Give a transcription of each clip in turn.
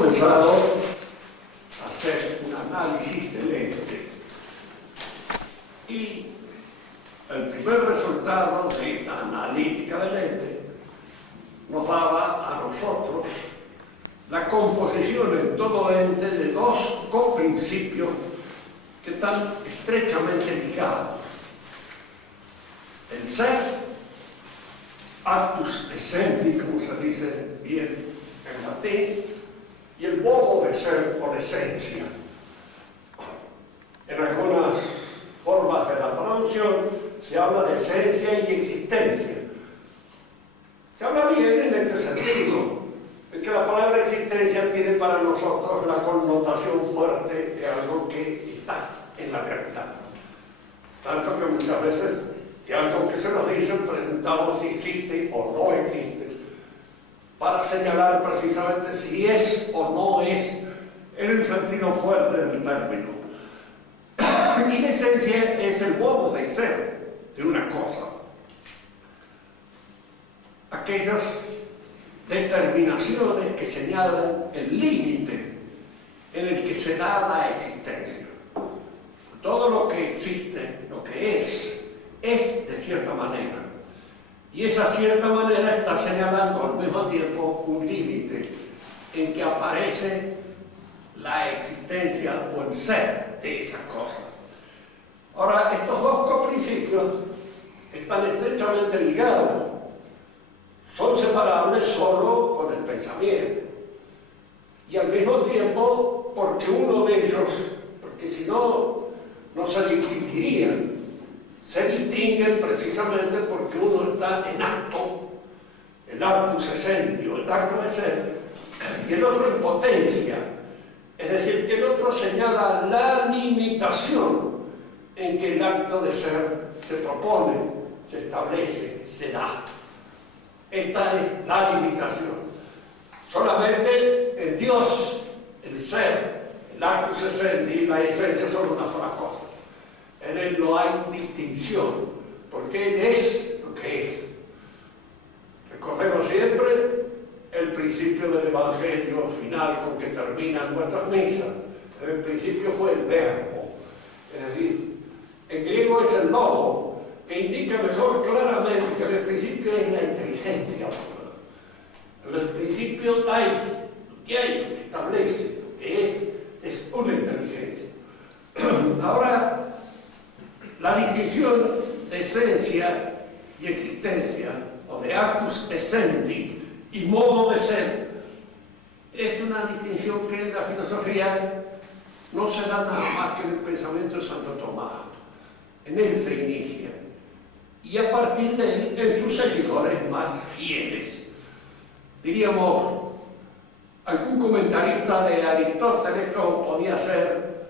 comenzado a hacer un análisis del ente. Y el primer resultado de esta analítica del ente nos daba a nosotros la composición en todo ente de dos coprincipios que están estrechamente ligados. El ser, actus essendi, como se dice bien en latín, y el modo de ser o la esencia. En algunas formas de la traducción se habla de esencia y existencia. Se habla bien en este sentido, de que la palabra existencia tiene para nosotros la connotación fuerte de algo que está en la realidad. Tanto que muchas veces, y algo que se nos dice, preguntamos si existe o no existe, para señalar precisamente si es o no es en el sentido fuerte del término. Y la esencia es el modo de ser de una cosa. Aquellas determinaciones que señalan el límite en el que se da la existencia. Todo lo que existe, lo que es de cierta manera. Y esa cierta manera está señalando al mismo tiempo un límite en que aparece la existencia o el ser de esa cosa. Ahora, estos dos coprincipios están estrechamente ligados. Son separables solo con el pensamiento. Y al mismo tiempo, porque uno de ellos, porque si no, no se distinguirían. Se distinguen precisamente porque uno está en acto, el actus essendi, el acto de ser, y el otro en potencia. Es decir, que el otro señala la limitación en que el acto de ser se propone, se establece, se da. Esta es la limitación. Solamente en Dios, el ser, el actus essendi y la esencia son una sola cosa. En Él no hay distinción, porque Él es lo que es. Recordemos siempre el principio del Evangelio final con que terminan nuestras misas. En el principio fue el verbo. Es decir, en griego es el logo, que indica mejor claramente que en el principio es la inteligencia. En el principio hay, lo que establece, lo que es una inteligencia. Ahora, la distinción de esencia y existencia, o de actus essendi y modo de ser, es una distinción que en la filosofía no se da nada más que en el pensamiento de Santo Tomás. En él se inicia. Y a partir de él, en sus seguidores más fieles. Diríamos, algún comentarista de Aristóteles, como podía ser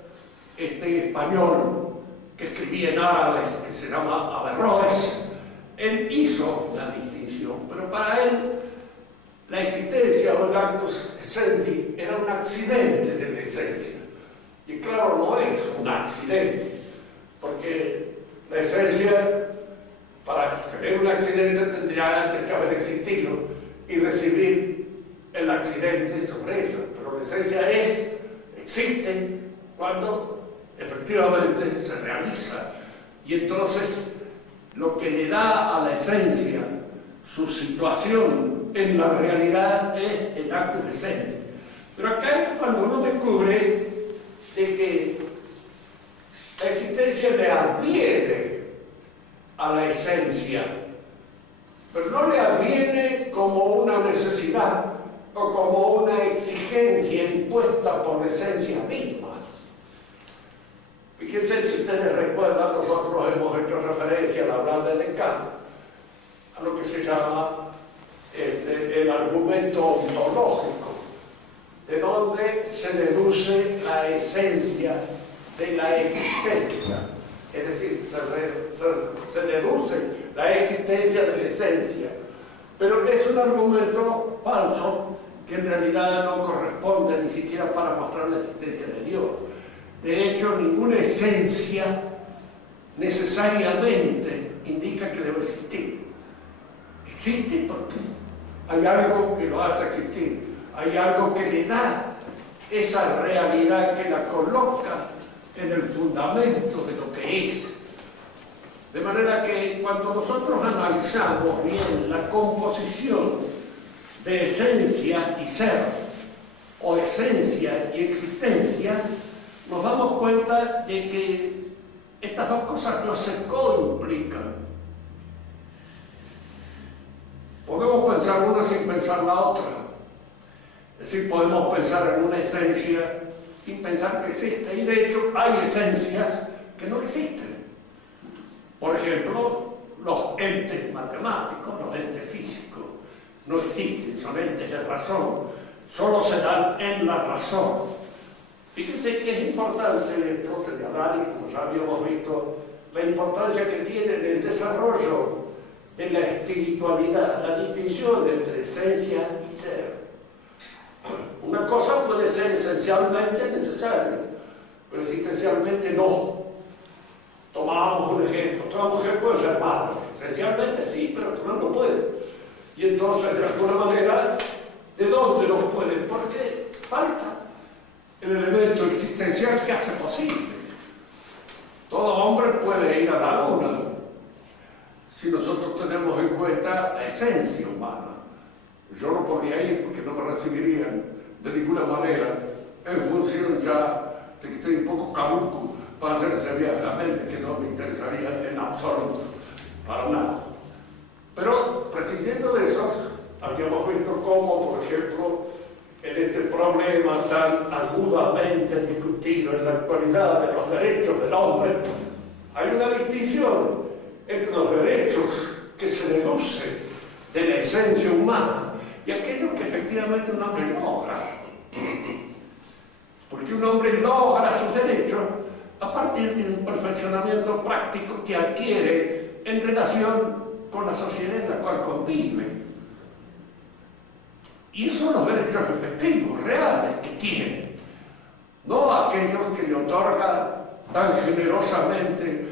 español, que escribía en árabe, que se llama Averroes, él hizo una distinción, pero para él la existencia o el actus essendi era un accidente de la esencia. Y claro, no es un accidente, porque la esencia, para tener un accidente, tendría antes que haber existido y recibir el accidente sobre eso. Pero la esencia existe cuando efectivamente se realiza, y entonces lo que le da a la esencia su situación en la realidad es el actus essendi. Pero acá es cuando uno descubre de que la existencia le adviene a la esencia, pero no le adviene como una necesidad o como una exigencia impuesta por la esencia misma. Fíjense, si ustedes recuerdan, nosotros hemos hecho referencia al hablar de Descartes a lo que se llama el argumento ontológico, de donde se deduce la esencia de la existencia. Es decir, se deduce la existencia de la esencia, pero es un argumento falso que en realidad no corresponde ni siquiera para mostrar la existencia de Dios. De hecho, ninguna esencia necesariamente indica que debe existir. Existe porque hay algo que lo hace existir, hay algo que le da esa realidad que la coloca en el fundamento de lo que es. De manera que cuando nosotros analizamos bien la composición de esencia y ser, o esencia y existencia, nos damos cuenta de que estas dos cosas no se coimplican. Podemos pensar una sin pensar la otra. Es decir, podemos pensar en una esencia sin pensar que existe. Y de hecho hay esencias que no existen. Por ejemplo, los entes matemáticos, los entes físicos, no existen, son entes de razón. Solo se dan en la razón. Fíjense que es importante esto señalar, y como ya habíamos visto, la importancia que tiene en el desarrollo de la espiritualidad, la distinción entre esencia y ser. Una cosa puede ser esencialmente necesaria, pero existencialmente no. Tomábamos un ejemplo, toda mujer puede ser madre, esencialmente sí, pero tú no puede. Y entonces, de alguna manera, ¿de dónde lo puede? Porque falta el elemento existencial que hace posible. Todo hombre puede ir a la luna, si nosotros tenemos en cuenta la esencia humana. Yo no podría ir porque no me recibirían de ninguna manera, en función ya de que estoy un poco caduco para hacer ese viaje a la mente, que no me interesaría en absoluto, para nada. Pero, prescindiendo de eso, habíamos visto cómo, por ejemplo, en este problema tan agudamente discutido en la actualidad de los derechos del hombre, hay una distinción entre los derechos que se deducen de la esencia humana y aquellos que efectivamente un hombre logra. Porque un hombre logra sus derechos a partir de un perfeccionamiento práctico que adquiere en relación con la sociedad en la cual convive. Y esos son los derechos efectivos, reales, que tiene. No aquellos que le otorga tan generosamente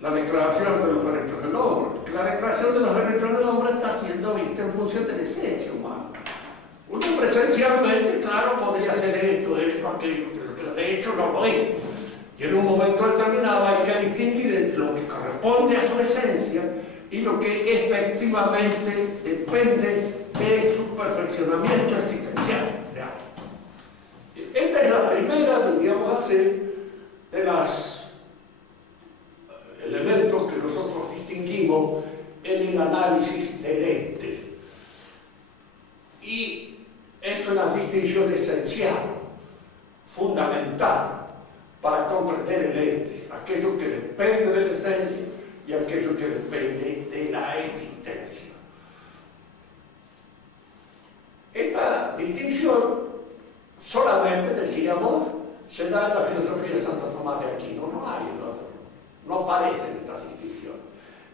la Declaración de los Derechos del Hombre, porque la Declaración de los Derechos del Hombre está siendo vista en función de la esencia humana. Un hombre esencialmente, claro, podría hacer esto, aquello, pero de hecho no lo es. Y en un momento determinado hay que distinguir entre lo que corresponde a su esencia y lo que efectivamente depende de su perfeccionamiento existencial real. Esta es la primera, diríamos así, de los elementos que nosotros distinguimos en el análisis del ente. Y es una distinción esencial, fundamental, para comprender el ente, aquello que depende de la esencia y aquello que depende de la existencia. Esta distinción solamente, decíamos, se da en la filosofía de Santo Tomás de Aquino, no hay en otro, no aparecen estas distinciones.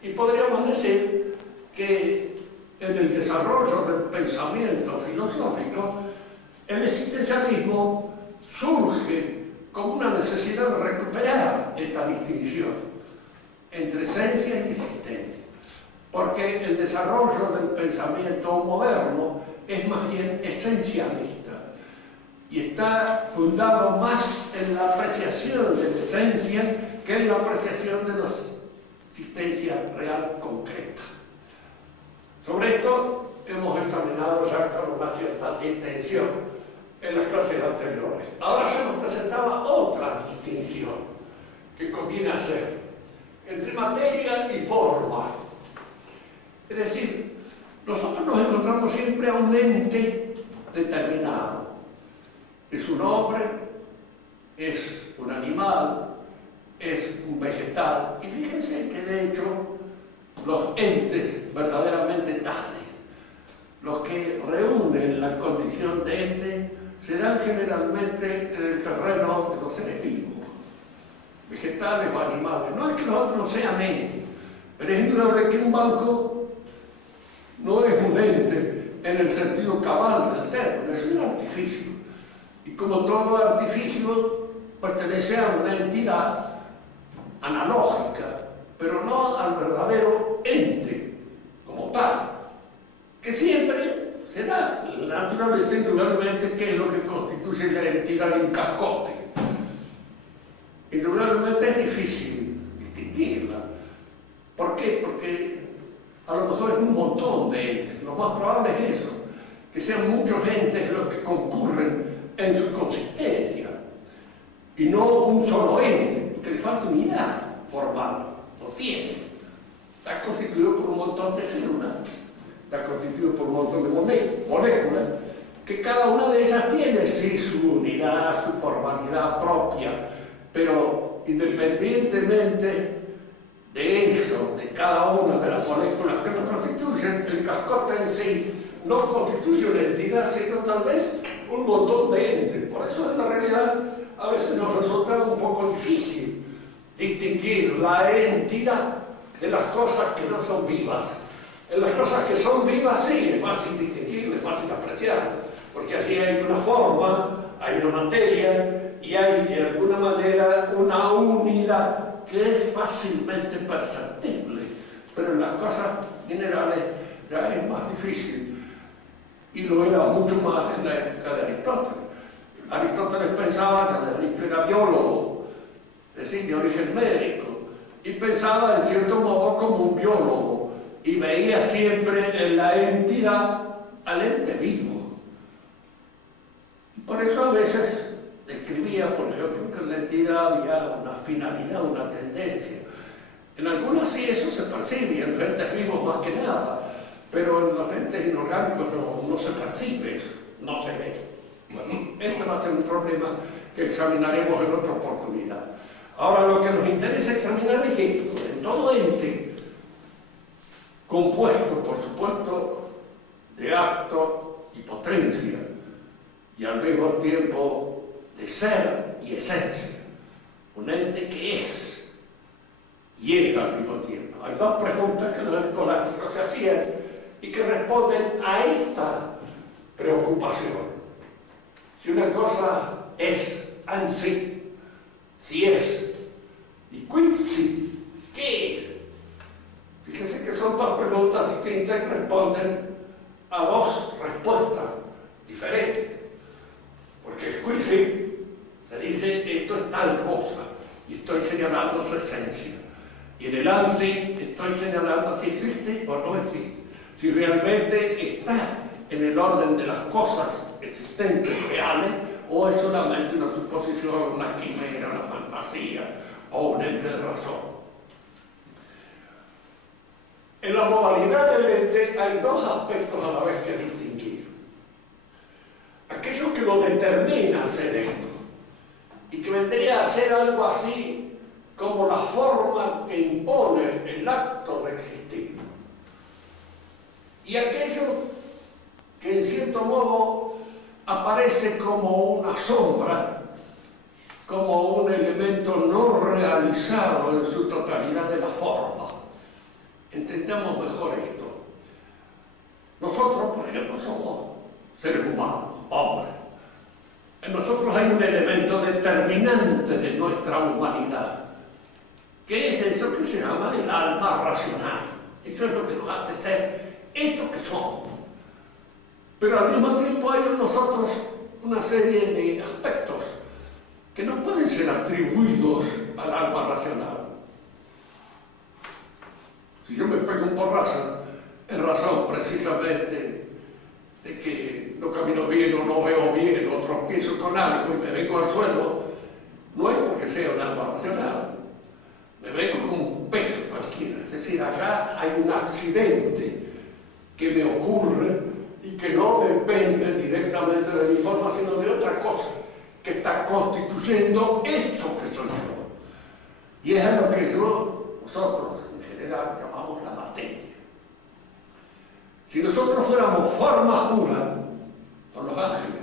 Y podríamos decir que en el desarrollo del pensamiento filosófico, el existencialismo surge como una necesidad de recuperar esta distinción entre esencia y existencia. Porque el desarrollo del pensamiento moderno es más bien esencialista y está fundado más en la apreciación de la esencia que en la apreciación de la existencia real concreta. Sobre esto hemos examinado ya con una cierta intención en las clases anteriores. Ahora se nos presentaba otra distinción que conviene hacer entre materia y forma. Es decir, nosotros nos encontramos siempre a un ente determinado. Es un hombre, es un animal, es un vegetal. Y fíjense que de hecho los entes verdaderamente tales, los que reúnen la condición de ente, se dan generalmente en el terreno de los seres vivos, vegetales o animales. No es que los otros no sean entes, pero es indudable que un banco no es un ente en el sentido cabal del término, es un artificio. Y como todo artificio, pertenece a una entidad analógica, pero no al verdadero ente como tal, que siempre será la naturaleza, indudablemente, que es lo que constituye la entidad de un cascote. Indudablemente es difícil distinguirla. ¿Por qué? Porque a lo mejor es un montón de entes. Lo más probable es eso, que sean muchos entes los que concurren en su consistencia, y no un solo ente, porque le falta unidad formal, no tiene. Está constituido por un montón de células, está constituido por un montón de moléculas, que cada una de ellas tiene sí su unidad, su formalidad propia, pero independientemente de eso, de cada una de las moléculas que lo constituyen, el cascote en sí no constituye una entidad, sino tal vez un montón de entes. Por eso en la realidad a veces nos resulta un poco difícil distinguir la entidad de las cosas que no son vivas. En las cosas que son vivas sí es fácil distinguir, es fácil apreciar, porque allí hay una forma, hay una materia y hay de alguna manera una unidad que es fácilmente perceptible, pero en las cosas minerales ya es más difícil, y lo era mucho más en la época de Aristóteles. Aristóteles pensaba, Aristóteles era biólogo, es decir, de origen médico, y pensaba en cierto modo como un biólogo, y veía siempre en la entidad al ente vivo. Y por eso a veces describía, por ejemplo, que en la entidad había una finalidad, una tendencia. En algunas sí eso se percibe, en los entes vivos más que nada, pero en los entes inorgánicos no se percibe eso, no se ve. Bueno, este va a ser un problema que examinaremos en otra oportunidad. Ahora, lo que nos interesa examinar es esto: en todo ente compuesto, por supuesto, de acto y potencia, y al mismo tiempo de ser y esencia, un ente que es y es al mismo tiempo. Hay dos preguntas que los escolásticos se hacían y que responden a esta preocupación. Si una cosa es en sí, si es, y quid si, ¿qué es? Fíjense que son dos preguntas distintas que responden a dos respuestas diferentes. Porque el quid si se dice esto es tal cosa, y estoy señalando su esencia. Y en el ANSI estoy señalando si existe o no existe, si realmente está en el orden de las cosas existentes, reales, o es solamente una suposición, una quimera, una fantasía o un ente de razón. En la modalidad del ente hay dos aspectos a la vez que distinguir. Aquello que lo determina hacer esto, y que vendría a ser algo así como la forma que impone el acto de existir. Y aquello que en cierto modo aparece como una sombra, como un elemento no realizado en su totalidad de la forma. Entendamos mejor esto. Nosotros, por ejemplo, somos seres humanos, hombres. En nosotros hay un elemento determinante de nuestra humanidad, que es eso que se llama el alma racional. Eso es lo que nos hace ser esto que somos. Pero al mismo tiempo hay en nosotros una serie de aspectos que no pueden ser atribuidos al alma racional. Si yo me pego un porrazo, en razón precisamente de que no camino bien o no veo bien o tropiezo con algo y me vengo al suelo, no es porque sea un alma racional, me vengo con un peso cualquiera. Es decir, allá hay un accidente que me ocurre y que no depende directamente de mi forma, sino de otra cosa que está constituyendo esto que soy yo. Y es a lo que nosotros en general llamamos la materia. Si nosotros fuéramos formas puras, son los ángeles,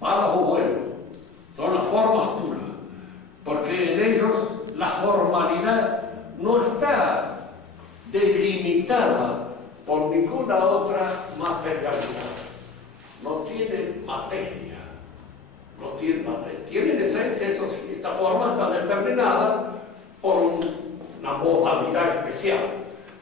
malos o buenos, son las formas puras, porque en ellos la formalidad no está delimitada por ninguna otra materialidad. No tienen materia, no tienen materia. Tienen esencia, eso sí. Esta forma está determinada por una modalidad especial.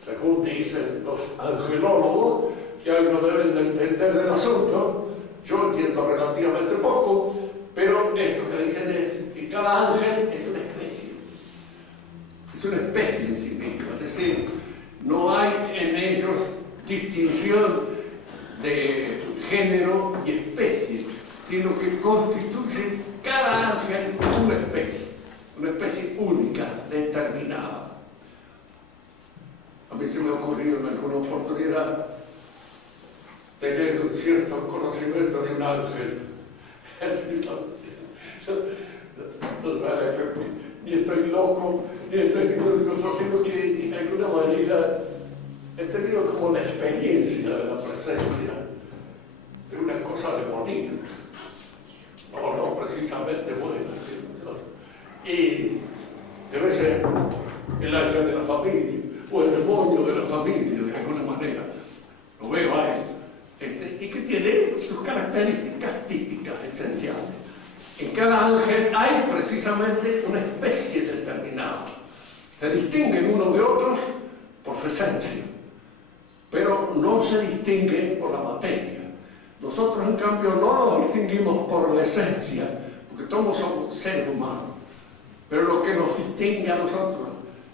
Según dicen los angelólogos, que algo deben de entender del asunto. Yo entiendo relativamente poco, pero esto que dicen es que cada ángel es una especie. Es una especie en sí misma, es decir, no hay en ellos distinción de género y especie, sino que constituyen cada ángel una especie única, determinada. A mí se me ha ocurrido en alguna oportunidad tener un cierto conocimiento de un ángel. Ni estoy loco, ni estoy nervioso, sino que en alguna manera he tenido como la experiencia de la presencia de una cosa demoníaca. No precisamente buena, ¿sí? Y debe ser el ángel de la familia, o el demonio de la familia, de alguna manera. Lo veo a él. Y que tiene sus características típicas, esenciales. En cada ángel hay precisamente una especie determinada. Se distinguen unos de otros por su esencia, pero no se distinguen por la materia. Nosotros, en cambio, no nos distinguimos por la esencia, porque todos somos seres humanos. Pero lo que nos distingue a nosotros,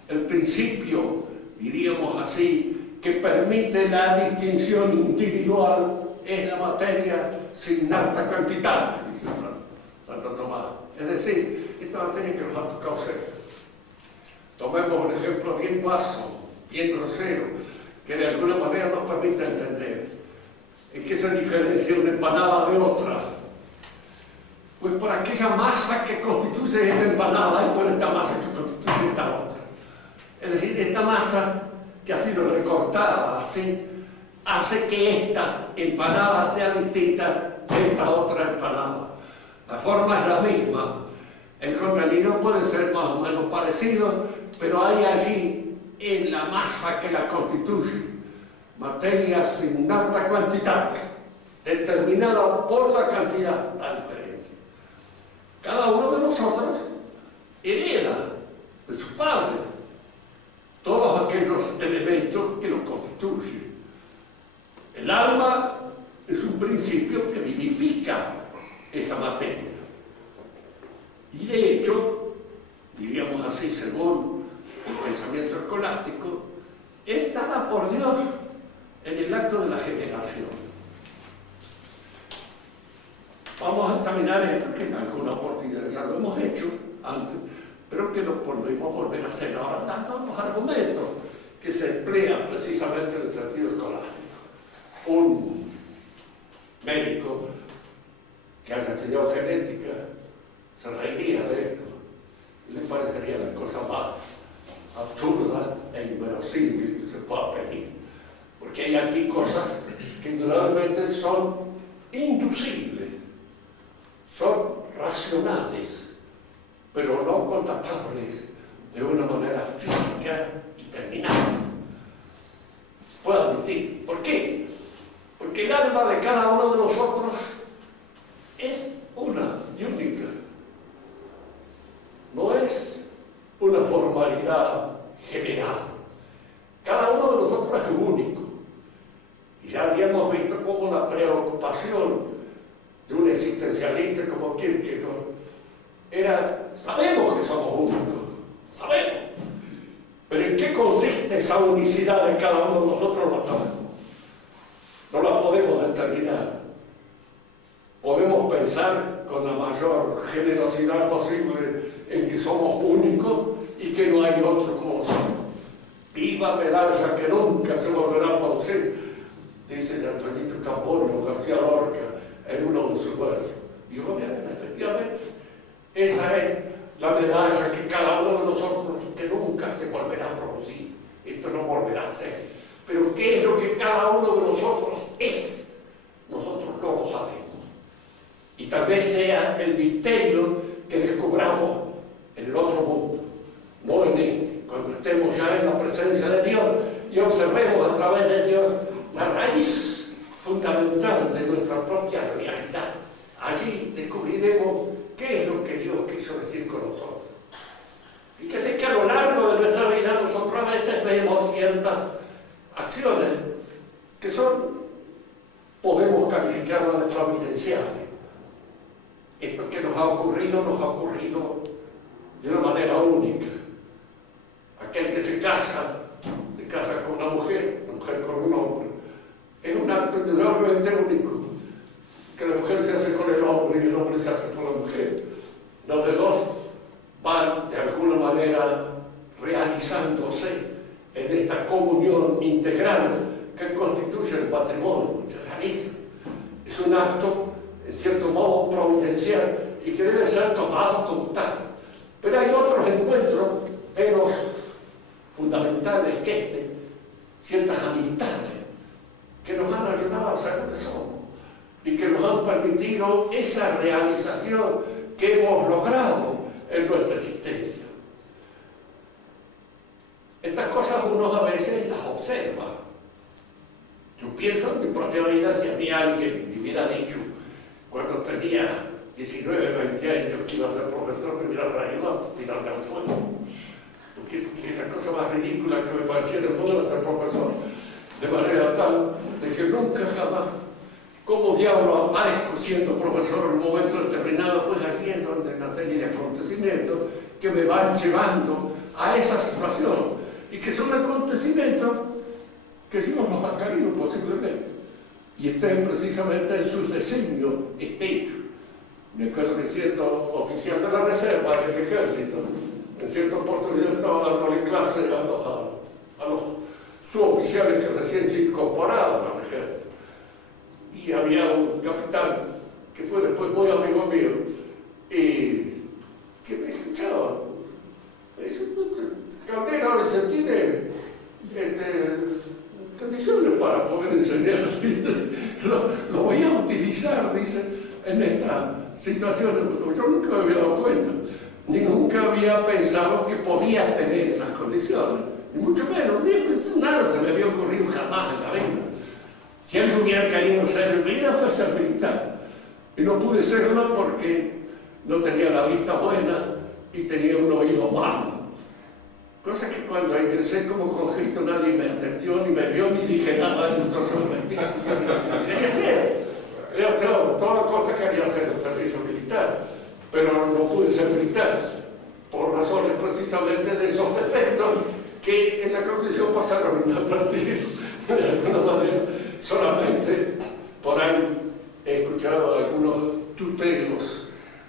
el principio, diríamos así, que permite la distinción individual, es la materia signata quantitatis, dice Santo Tomás. Es decir, esta materia que nos ha tocado ser. Tomemos un ejemplo bien vasto, bien grosero, que de alguna manera nos permite entender. ¿En qué se diferencia una empanada de otra? Pues por aquella masa que constituye esta empanada y por esta masa que constituye esta otra. Es decir, esta masa que ha sido recortada así, hace que esta empanada sea distinta de esta otra empanada. La forma es la misma, el contenido puede ser más o menos parecido, pero hay allí en la masa que la constituye materia signata quantitatis, determinada por la cantidad, la diferencia. Cada uno de nosotros hereda de sus padres todos aquellos elementos que lo constituyen. El alma es un principio que vivifica esa materia. Y de hecho, diríamos así, según el pensamiento escolástico, es dada por Dios en el acto de la generación. Vamos a examinar esto, que en alguna oportunidad ya lo hemos hecho antes, pero que lo podemos volver a hacer ahora, dando los argumentos que se emplean precisamente en el sentido escolástico. Un médico que haya estudiado genética se reiría de esto y le parecería la cosa más absurda e inverosímil que se pueda pedir, porque hay aquí cosas que indudablemente son inducibles, son racionales, pero no contestables de una manera física y terminada. Puedo admitir. ¿Por qué? Porque el alma de cada uno de nosotros es una y única. No es una formalidad general. Cada uno de nosotros es único. Y ya habíamos visto cómo la preocupación de un existencialista como Kierkegaard era, sabemos que somos únicos, sabemos. Pero ¿en qué consiste esa unicidad de cada uno de nosotros? No sabemos. No la podemos determinar. Podemos pensar con la mayor generosidad posible en que somos únicos y que no hay otro como nosotros. Viva medalla que nunca se volverá a producir, dice el Antoñito Campoño, García Lorca, en uno de sus versos. Y yo creo que efectivamente esa es la medalla que cada uno de nosotros, que nunca se volverá a producir. Esto no volverá a ser. Pero ¿qué es lo que cada uno de nosotros es? Nosotros no lo sabemos. Y tal vez sea el misterio que descubramos en el otro mundo, no en este. Cuando estemos ya en la presencia de Dios y observemos a través de Dios la raíz fundamental de nuestra propia realidad. Allí descubriremos qué es lo que Dios quiso decir con nosotros. Fíjese que a lo largo de nuestra vida nosotros a veces vemos ciertas acciones que son providenciales. Esto que nos ha ocurrido de una manera única. Aquel que se casa con una mujer con un hombre. Es un acto indudablemente único, que la mujer se hace con el hombre y el hombre se hace con la mujer. Los dos van de alguna manera realizándose en esta comunión integral que constituye el matrimonio, se realiza. Es un acto, en cierto modo, providencial y que debe ser tomado como tal. Pero hay otros encuentros menos fundamentales que ciertas amistades que nos han ayudado a ser lo que somos y que nos han permitido esa realización que hemos logrado en nuestra existencia. Estas cosas uno a veces las observa. Yo pienso en mi propia vida, si a mí alguien me hubiera dicho cuando tenía 19, 20 años que iba a ser profesor, me hubiera reído a tirarme al suelo. Porque la cosa más ridícula que me parecía en el mundo era ser profesor. De manera tal de que nunca jamás, como diablo aparezco siendo profesor en un momento determinado, pues aquí es donde una serie de acontecimientos que me van llevando a esa situación y que son acontecimientos que Dios nos ha querido posiblemente y estén precisamente en sus designios hechos. Me acuerdo que siendo oficial de la reserva del ejército, en cierta oportunidad estaba dándole clase a los suboficiales que recién se incorporaban al ejército. Y había un capitán que fue después muy amigo mío y que me escuchaba. Me dice, Caldera ahora se tiene condiciones para poder enseñar. Lo voy a utilizar, dice, en esta situación. Yo nunca me había dado cuenta, ni nunca había pensado que podía tener esas condiciones. Ni mucho menos, ni pensé nada, se me había ocurrido jamás en la vida. Si él hubiera querido ser militar, fue ser militar. Y no pude serlo porque no tenía la vista buena y tenía un oído malo. Cosa que cuando ingresé como conjunto nadie me atendió, ni me vio, ni dije nada, y entonces me metí. Quería hacer. Toda la costa quería hacer el servicio militar, pero no pude ser militar, por razones precisamente de esos defectos que en la conclusión pasaron inadvertidos. De alguna manera, solamente por ahí he escuchado algunos tuteos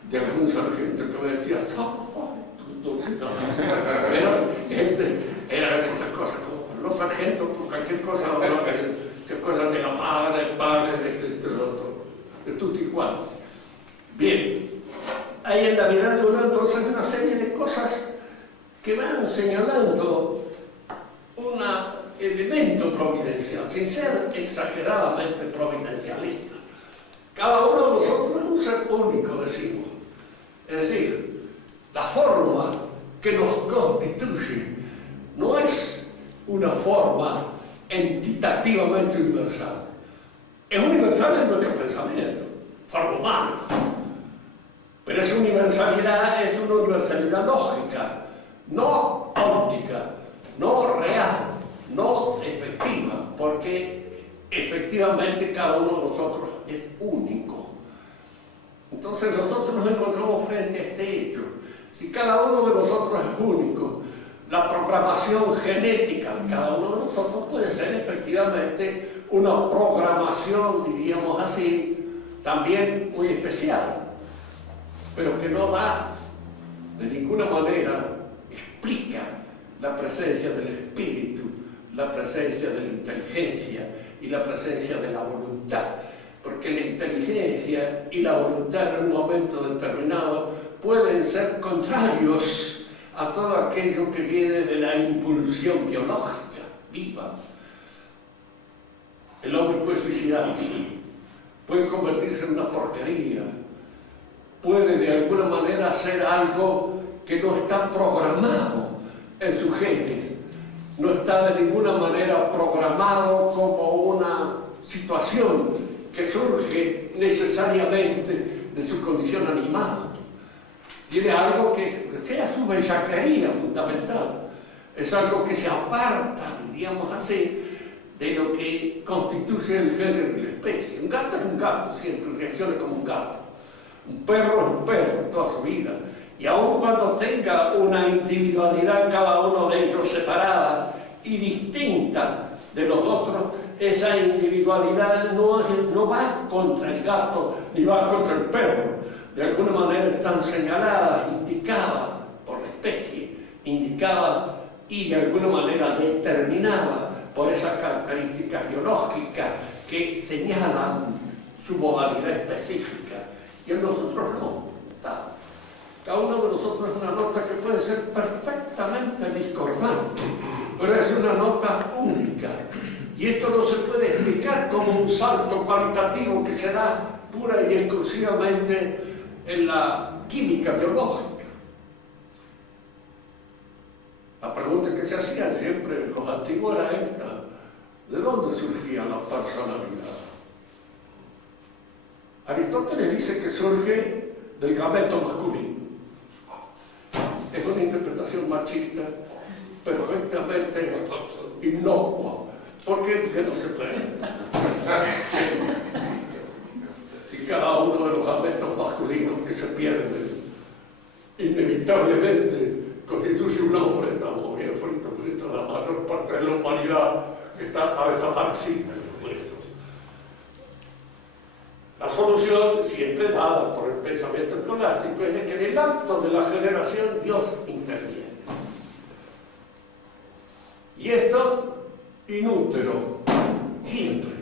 de algún sargento que me decía, pero eran esas cosas, como los sargentos por cualquier cosa, se acuerdan de la madre, el padre, de lo otro, de tutti quanti. Bien, hay en la vida de uno entonces una serie de cosas que van señalando un elemento providencial, sin ser exageradamente providencialista. Cada uno de nosotros es un ser único, decimos. Es decir, la forma que nos constituye no es una forma entitativamente universal. Es universal en nuestro pensamiento, forma humana. Pero esa universalidad es una universalidad lógica, no óptica, no real, no efectiva, porque efectivamente cada uno de nosotros es único. Entonces nosotros nos encontramos frente a este hecho. Si cada uno de nosotros es único, la programación genética de cada uno de nosotros puede ser efectivamente una programación, diríamos así, también muy especial, pero que no da de ninguna manera, explica la presencia del espíritu, la presencia de la inteligencia y la presencia de la voluntad, porque la inteligencia y la voluntad en un momento determinado pueden ser contrarios a todo aquello que viene de la impulsión biológica viva. El hombre puede suicidarse, puede convertirse en una porquería, puede de alguna manera hacer algo que no está programado en sus genes, no está de ninguna manera programado como una situación que surge necesariamente de su condición animal. Tiene algo que sea su bellaquería fundamental, es algo que se aparta, diríamos así, de lo que constituye el género y la especie. Un gato es un gato siempre, reacciona como un gato. Un perro es un perro toda su vida. Y aun cuando tenga una individualidad cada uno de ellos separada y distinta de los otros, esa individualidad no va contra el gato ni va contra el perro. De alguna manera están señaladas, indicadas por la especie, indicadas y de alguna manera determinadas por esas características biológicas que señalan su modalidad específica. Y en nosotros no está. Cada uno de nosotros es una nota que puede ser perfectamente discordante, pero es una nota única. Y esto no se puede explicar como un salto cualitativo que se da pura y exclusivamente en la química biológica. La pregunta que se hacían siempre los antiguos era esta: ¿de dónde surgía la personalidad? Aristóteles dice que surge del gameto masculino. Es una interpretación machista perfectamente inocua, porque no se puede. Si cada uno de los gametos masculinos que se pierden inevitablemente constituye un hombre, estamos bien fritos con esto. La mayor parte de la humanidad ha desaparecido. La solución, siempre dada por el pensamiento escolástico, es de que en el acto de la generación Dios interviene. Y esto inútero, siempre,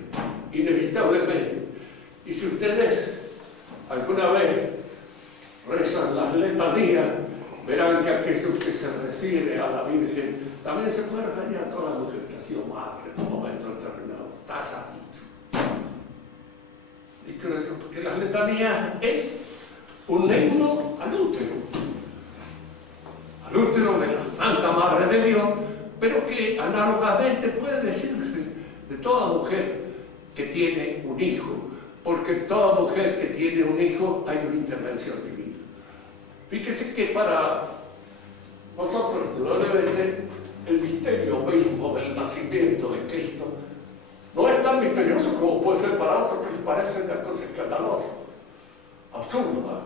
inevitablemente. Y si ustedes alguna vez rezan las letanías, verán que aquello que se refiere a la Virgen también se puede referir a toda la mujer que ha sido madre en un momento determinado. Está ya dicho. Y creo eso, porque las letanías es un himno al útero de la Santa Madre de Dios, pero que análogamente puede decirse de toda mujer que tiene un hijo, porque toda mujer que tiene un hijo hay una intervención divina. Fíjese que para nosotros, probablemente, el misterio mismo del nacimiento de Cristo no es tan misterioso como puede ser para otros que les parecen una cosa escandalosa, absurda.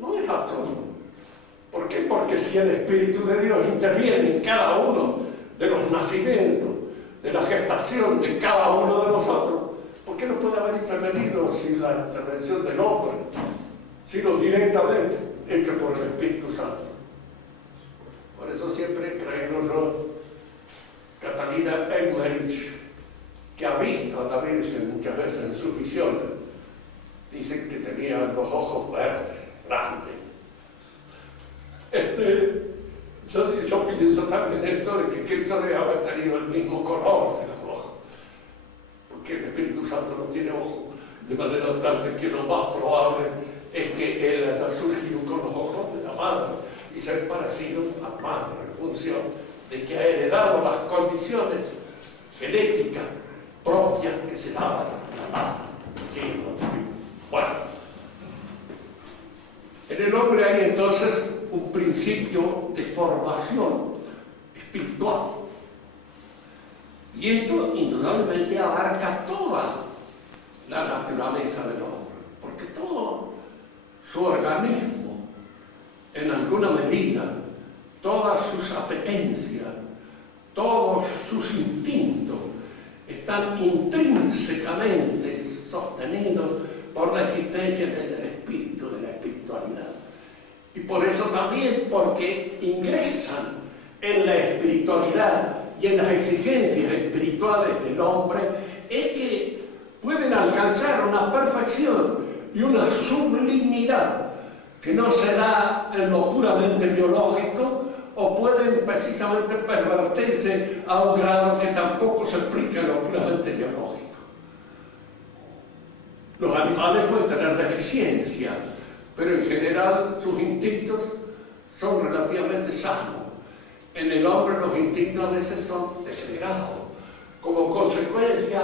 No es absurdo. ¿Por qué? Porque si el Espíritu de Dios interviene en cada uno de los nacimientos, de la gestación de cada uno de nosotros, ¿por qué no puede haber intervenido sin la intervención del hombre, sino directamente hecho por el Espíritu Santo? Por eso siempre creo yo, Catalina Emmerich, que ha visto a la Virgen muchas veces en sus visiones, dicen que tenía los ojos verdes, grandes. Yo pienso también esto de que Cristo debe haber tenido el mismo color de los ojos, porque el Espíritu Santo no tiene ojos, de manera tal de que lo más probable es que Él haya surgido con los ojos de la madre y ser parecido a la madre en función de que ha heredado las condiciones genéticas propias que se daban a la madre. Bueno, en el hombre hay entonces un principio de formación espiritual. Y esto indudablemente abarca toda la naturaleza del hombre, porque todo su organismo, en alguna medida, todas sus apetencias, todos sus instintos, están intrínsecamente sostenidos por la existencia del espíritu, de la espiritualidad. Y por eso también, porque ingresan en la espiritualidad y en las exigencias espirituales del hombre, es que pueden alcanzar una perfección y una sublimidad que no se da en lo puramente biológico, o pueden precisamente pervertirse a un grado que tampoco se explica en lo puramente biológico. Los animales pueden tener deficiencia, pero en general sus instintos son relativamente sanos. En el hombre los instintos a veces son degenerados, como consecuencia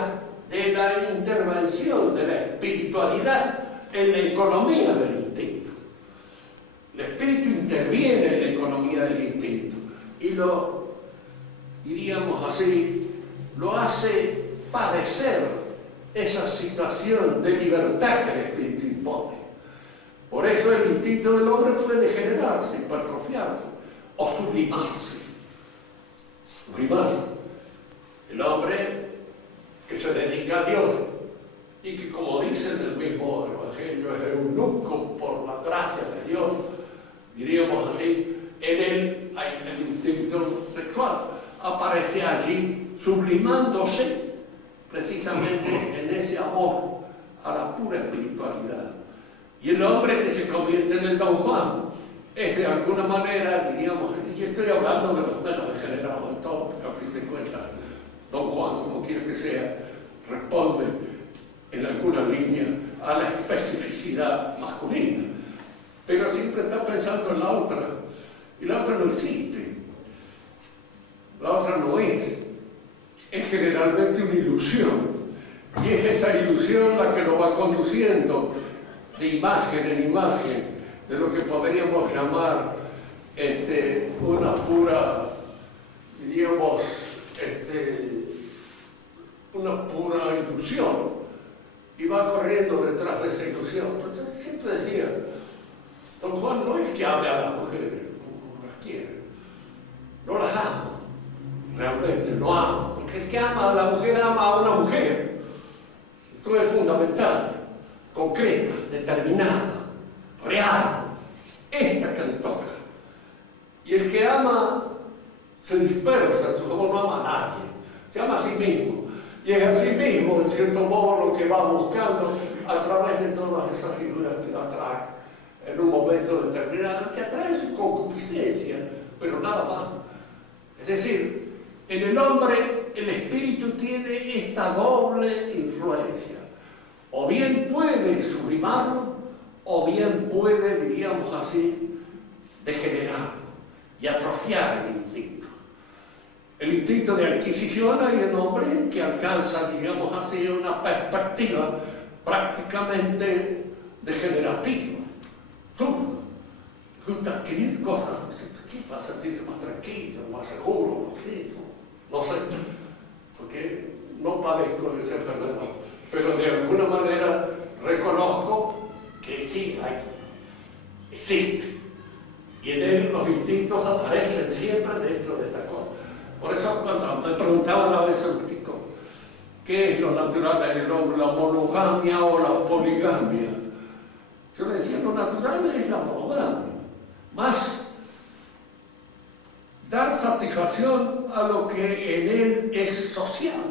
de la intervención de la espiritualidad en la economía del instinto. El espíritu interviene en la economía del instinto y lo, diríamos así, lo hace padecer esa situación de libertad que el espíritu impone. Por eso el instinto del hombre puede degenerarse, hipertrofiarse o sublimarse. El hombre que se dedica a Dios y que, como dice en el mismo Evangelio, es eunuco por la gracia de Dios, diríamos así, en él hay el instinto sexual, aparece allí sublimándose precisamente en ese amor a la pura espiritualidad. Y el hombre que se convierte en el Don Juan es de alguna manera, diríamos, y estoy hablando de los menos degenerados de todos, porque a fin de cuentas, Don Juan, como quiera que sea, responde en alguna línea a la especificidad masculina, pero siempre está pensando en la otra, y la otra no existe, la otra no es generalmente una ilusión, y es esa ilusión la que lo va conduciendo de imagen en imagen, de lo que podríamos llamar una pura, diríamos, una pura ilusión, y va corriendo detrás de esa ilusión. Pues yo siempre decía, Don Juan no es que ame a las mujeres, no las quiere, no las ama, realmente no ama, porque el que ama a la mujer ama a una mujer. Esto es fundamental, concreta, determinada, real, esta que le toca. Y el que ama se dispersa, su amor no ama a nadie, se ama a sí mismo. Y es a sí mismo, en cierto modo, lo que va buscando a través de todas esas figuras que atrae en un momento determinado, que atrae su concupiscencia, pero nada más. Es decir, en el hombre el espíritu tiene esta doble influencia. O bien puede sublimarlo, o bien puede, diríamos así, degenerarlo y atrofiar el instinto. El instinto de adquisición hay en hombre que alcanza, digamos así, una perspectiva prácticamente degenerativa, absurda. Gusta adquirir cosas, ¿qué va a sentirse más tranquilo, más seguro? No sé, porque no padezco de ser enfermedad, pero de alguna manera reconozco que sí existe, y en él los instintos aparecen siempre dentro de esta cosa. Por eso cuando me preguntaban a veces los chicos, ¿qué es lo natural en el hombre, la monogamia o la poligamia? Yo le decía, lo natural es la monogamia, más dar satisfacción a lo que en él es social,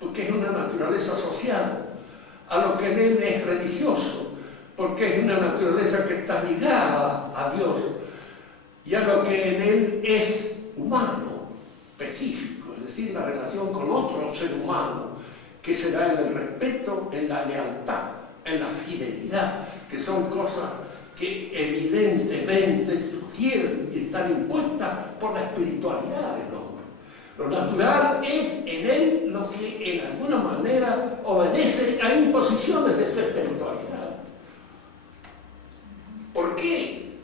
porque es una naturaleza social, a lo que en él es religioso, porque es una naturaleza que está ligada a Dios, y a lo que en él es humano, específico, es decir, la relación con otro ser humano, que se da en el respeto, en la lealtad, en la fidelidad, que son cosas que evidentemente sugieren y están impuestas por la espiritualidad del hombre. Lo natural es en él lo que en alguna manera obedece a imposiciones de su espiritualidad. ¿Por qué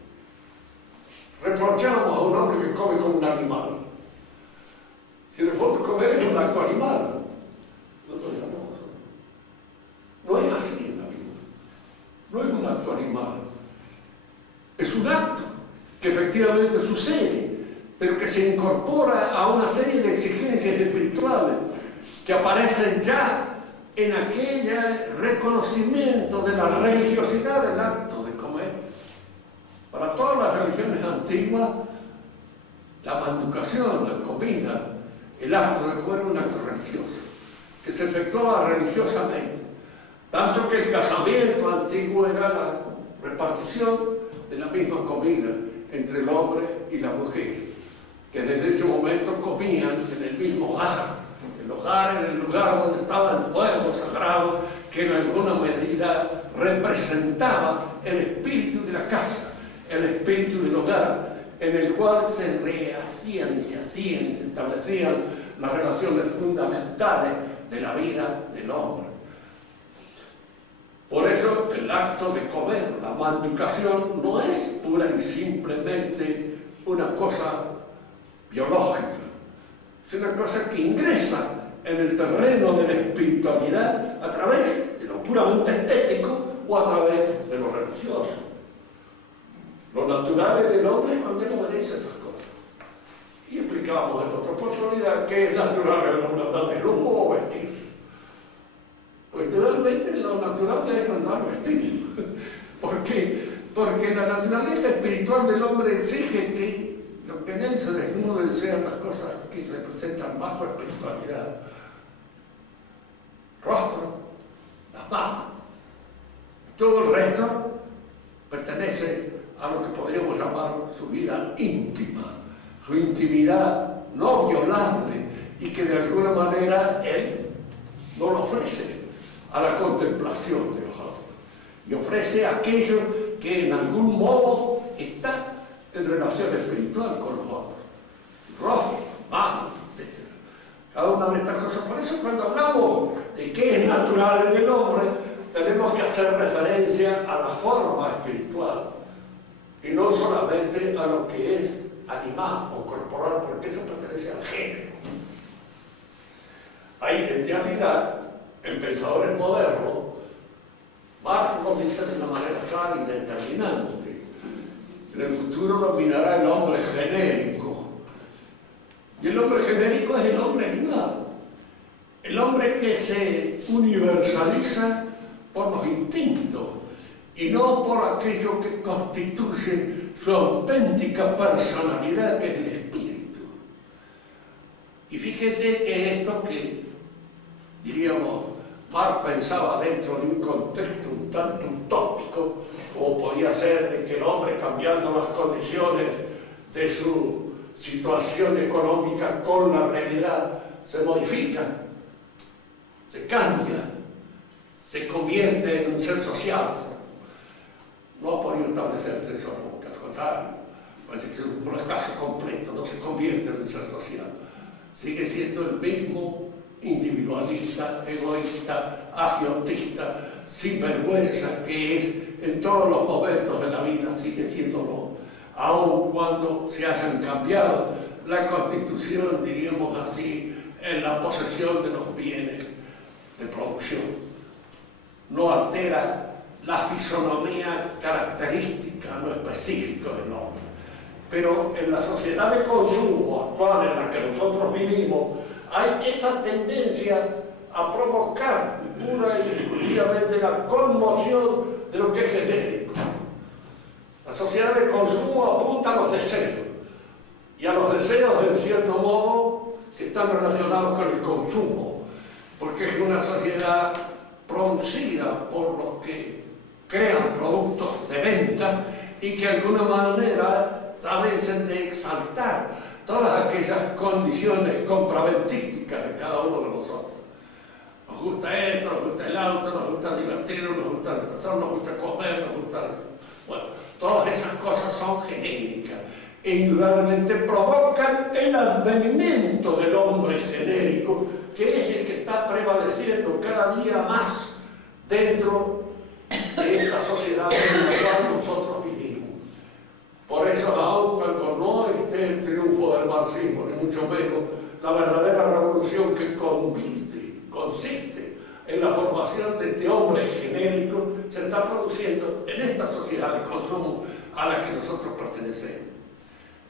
reprochamos a un hombre que come como un animal? Si en el fondo comer es un acto animal, no es así en la vida, no es un acto animal, es un acto que efectivamente sucede, pero que se incorpora a una serie de exigencias espirituales que aparecen ya en aquel reconocimiento de la religiosidad del acto de comer. Para todas las religiones antiguas, la manducación, la comida, el acto de comer es un acto religioso, que se efectuaba religiosamente, tanto que el casamiento antiguo era la repartición de la misma comida entre el hombre y la mujer, que desde ese momento comían en el mismo hogar. El hogar era el lugar donde estaba el fuego sagrado, que en alguna medida representaba el espíritu de la casa, el espíritu del hogar, en el cual se rehacían y se hacían y se establecían las relaciones fundamentales de la vida del hombre. Por eso el acto de comer, la manducación, no es pura y simplemente una cosa biológica, es una cosa que ingresa en el terreno de la espiritualidad a través de lo puramente estético o a través de lo religioso. Lo natural en el hombre es cuando él obedece esas cosas. Y explicábamos en otra oportunidad que es natural en el hombre andar de lujo o vestirse. Pues realmente lo natural es andar vestido. ¿Por qué? Porque la naturaleza espiritual del hombre exige que lo que en él se desnude sean las cosas que representan más su espiritualidad. Rostro, las manos, todo el resto pertenece a lo que podríamos llamar su vida íntima, su intimidad no violable y que de alguna manera él no lo ofrece a la contemplación de los otros y ofrece aquello que en algún modo está en relación espiritual con los otros, rostro, manos, etc. Cada una de estas cosas. Por eso cuando hablamos de qué es natural en el hombre, tenemos que hacer referencia a la forma espiritual y no solamente a lo que es animal o corporal, porque eso pertenece al género. Hay en realidad, en pensadores modernos, Marx nos dice de una manera clara y determinante: en el futuro dominará el hombre genérico. Y el hombre genérico es el hombre animal, el hombre que se universaliza por los instintos y no por aquello que constituye su auténtica personalidad, que es el espíritu. Y fíjense que esto que, diríamos, Marx pensaba dentro de un contexto un tanto utópico, como podía ser de que el hombre, cambiando las condiciones de su situación económica con la realidad, se modifica, se cambia, se convierte en un ser social. No ha podido establecerse eso nunca, al contrario, parece que por el caso completo no se convierte en un ser social, sigue siendo el mismo individualista, egoísta, agiotista, sinvergüenza que es en todos los momentos de la vida, sigue siéndolo, aun cuando se hayan cambiado la constitución, diríamos así, en la posesión de los bienes de producción. No altera la fisonomía característica, lo específico del hombre. Pero en la sociedad de consumo actual en la que nosotros vivimos, hay esa tendencia a provocar pura y exclusivamente la conmoción de lo que es genérico. La sociedad de consumo apunta a los deseos, y a los deseos, en cierto modo, que están relacionados con el consumo, porque es una sociedad producida por los que crean productos de venta y que de alguna manera travesen de exaltar todas aquellas condiciones compraventísticas de cada uno de nosotros. Nos gusta esto, nos gusta el auto, nos gusta divertirnos, nos gusta descansar, nos gusta comer, nos gusta... Bueno, todas esas cosas son genéricas e indudablemente provocan el advenimiento del hombre genérico, que es el que está prevaleciendo cada día más dentro de esta sociedad en la cual nosotros vivimos. Por eso, aun cuando no esté el triunfo del marxismo, ni mucho menos, la verdadera revolución que consiste en la formación de este hombre genérico, se está produciendo en esta sociedad de consumo a la que nosotros pertenecemos.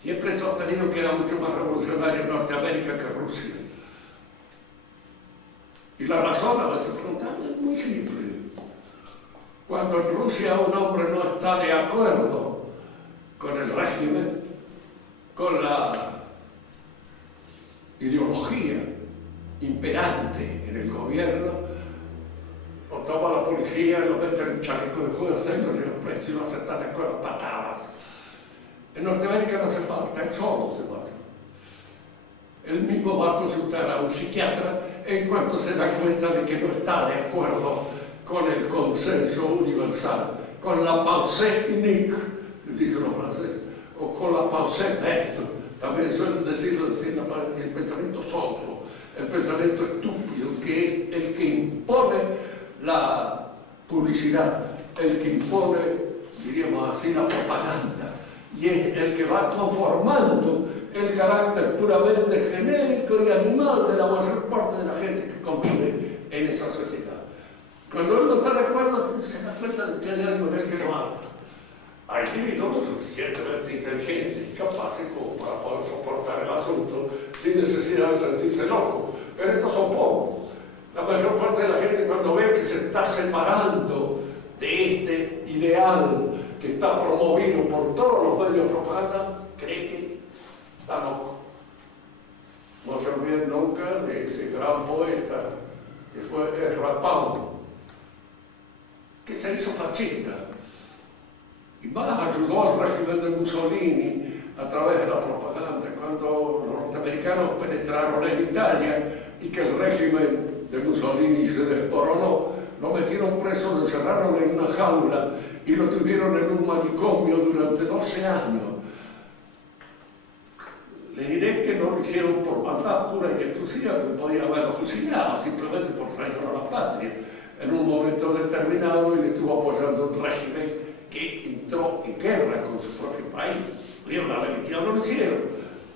Siempre he sostenido que era mucho más revolucionario Norteamérica que Rusia. Y la razón a veces preguntan es muy simple. Cuando en Rusia un hombre no está de acuerdo con el régimen, con la ideología imperante en el gobierno, lo toma la policía, lo mete en un chaleco de fuerza y lo lleva preso y no se está de acuerdo, patadas. En Norteamérica no hace falta, él solo se va. El mismo va a consultar a un psiquiatra en cuanto se da cuenta de que no está de acuerdo con el consenso universal, con la pensée unique, dicen los franceses, o con la pensée bête, también suelen decir el pensamiento sonso, el pensamiento estúpido, que es el que impone la publicidad, el que impone, diríamos así, la propaganda, y es el que va conformando el carácter puramente genérico y animal de la mayor parte de la gente que convive en esa sociedad. Cuando él no está de acuerdo, se da cuenta de que hay algo en él que no habla. Hay individuos lo suficientemente inteligentes y capaces como para poder soportar el asunto sin necesidad de sentirse loco, pero estos son pocos. La mayor parte de la gente, cuando ve que se está separando de este ideal que está promovido por todos los medios de propaganda, cree que está loco. No se olviden nunca de ese gran poeta que fue Ezra Pound, que se hizo fascista y más ayudó al régimen de Mussolini a través de la propaganda. Cuando los norteamericanos penetraron en Italia y que el régimen de Mussolini se desmoronó, lo metieron preso, lo encerraron en una jaula y lo tuvieron en un manicomio durante 12 años. Les diré que no lo hicieron por maldad pura y exclusiva, porque podría haberlo fusilado simplemente por traición a la patria en un momento determinado, y le estuvo apoyando un régimen que entró en guerra con su propio país. Pudieron haber liquidado, no lo hicieron.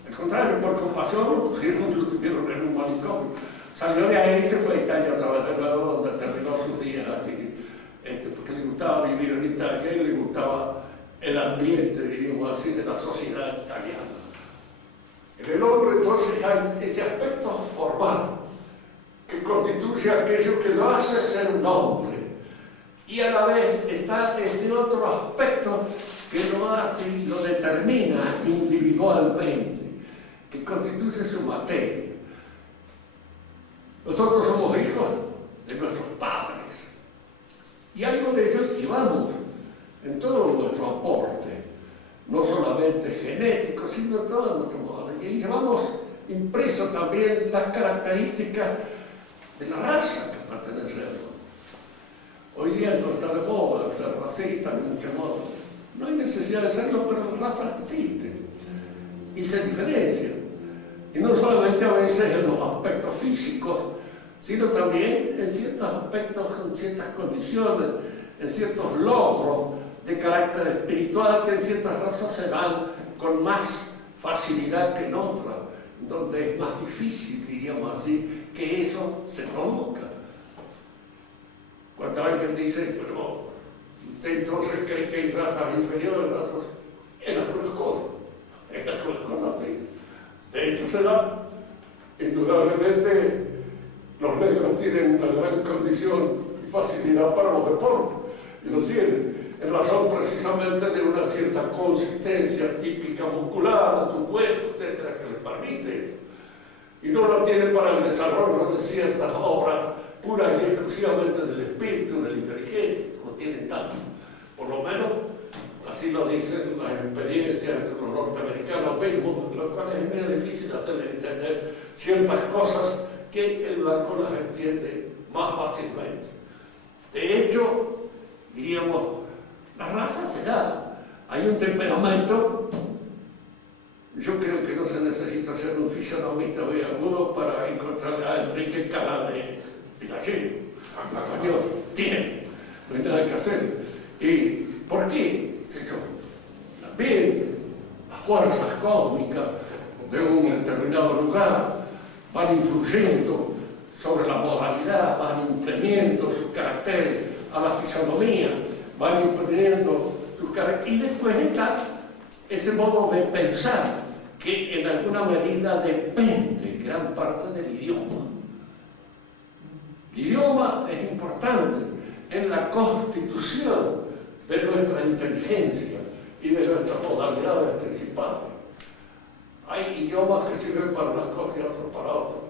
Al contrario, por compasión lo pusieron, lo tuvieron en un manicomio. Salió de ahí y se fue a Italia otra vez de nuevo, donde terminó sus días así, porque le gustaba vivir en Italia y le gustaba el ambiente, diríamos así, de la sociedad italiana. En el hombre entonces hay ese aspecto formal que constituye aquello que lo hace ser un hombre, y a la vez está ese otro aspecto que lo hace y lo determina individualmente, que constituye su materia. Nosotros somos hijos de nuestros padres y algo de ellos llevamos en todo nuestro aporte, no solamente genético, sino todo nuestro modo. Y llevamos impreso también las características de la raza que pertenecemos. Hoy día no está de moda ser racista de muchos modos. No hay necesidad de serlo, pero las razas existen y se diferencian. Y no solamente a veces en los aspectos físicos, sino también en ciertos aspectos, en ciertas condiciones, en ciertos logros de carácter espiritual que en ciertas razas se dan con más facilidad que en otras, donde es más difícil, diríamos así, que eso se produzca. Cuando alguien dice, pero usted entonces cree que hay razas inferiores, razas en algunas cosas sí. De hecho se da, indudablemente los negros tienen una gran condición y facilidad para los deportes, y lo tienen, en razón precisamente de una cierta consistencia típica muscular, de sus huesos, etcétera, que les permite eso. Y no lo tienen para el desarrollo de ciertas obras pura y exclusivamente del espíritu, de la inteligencia, no tienen tanto. Por lo menos, así lo dicen las experiencias entre los norteamericanos mismos, lo cual es medio difícil hacerles entender ciertas cosas que el blanco las entiende más fácilmente. De hecho, diríamos, la raza se da. Hay un temperamento. Yo creo que no se necesita ser un fisionomista muy agudo para encontrar a Enrique cara de gallego, español. Tiene, no hay nada que hacer. ¿Y por qué? El ambiente, las fuerzas cósmicas de un determinado lugar van influyendo sobre la modalidad, van imprimiendo sus caracteres a la fisonomía, van imprimiendo sus caracteres, y después está ese modo de pensar que en alguna medida depende gran parte del idioma. El idioma es importante en la constitución de nuestra inteligencia y de nuestras modalidades principales. Hay idiomas que sirven para unas cosas y otros para otras.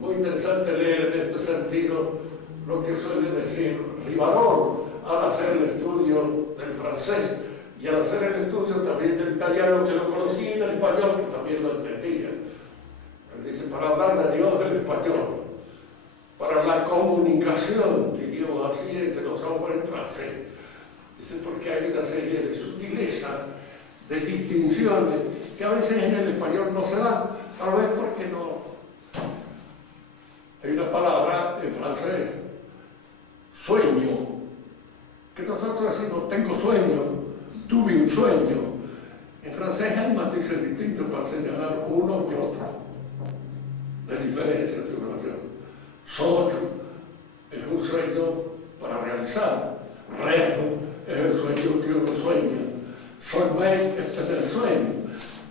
Muy interesante leer en este sentido lo que suele decir Rivarol al hacer el estudio del francés y al hacer el estudio también del italiano, que lo conocía, y del español, que también lo entendía. Él dice, para hablar de Dios del español, para la comunicación, diríamos así, entre los hombres francés. Dice, porque hay una serie de sutilezas, de distinciones, que a veces en el español no se dan, tal vez porque no. Hay una palabra en francés, sueño, que nosotros decimos, tengo sueño, tuve un sueño. En francés hay matices distintos para señalar uno y otro de diferencia entre una nación. Socio es un sueño para realizar. Reno es el sueño que uno sueña. Soñé es tener sueño.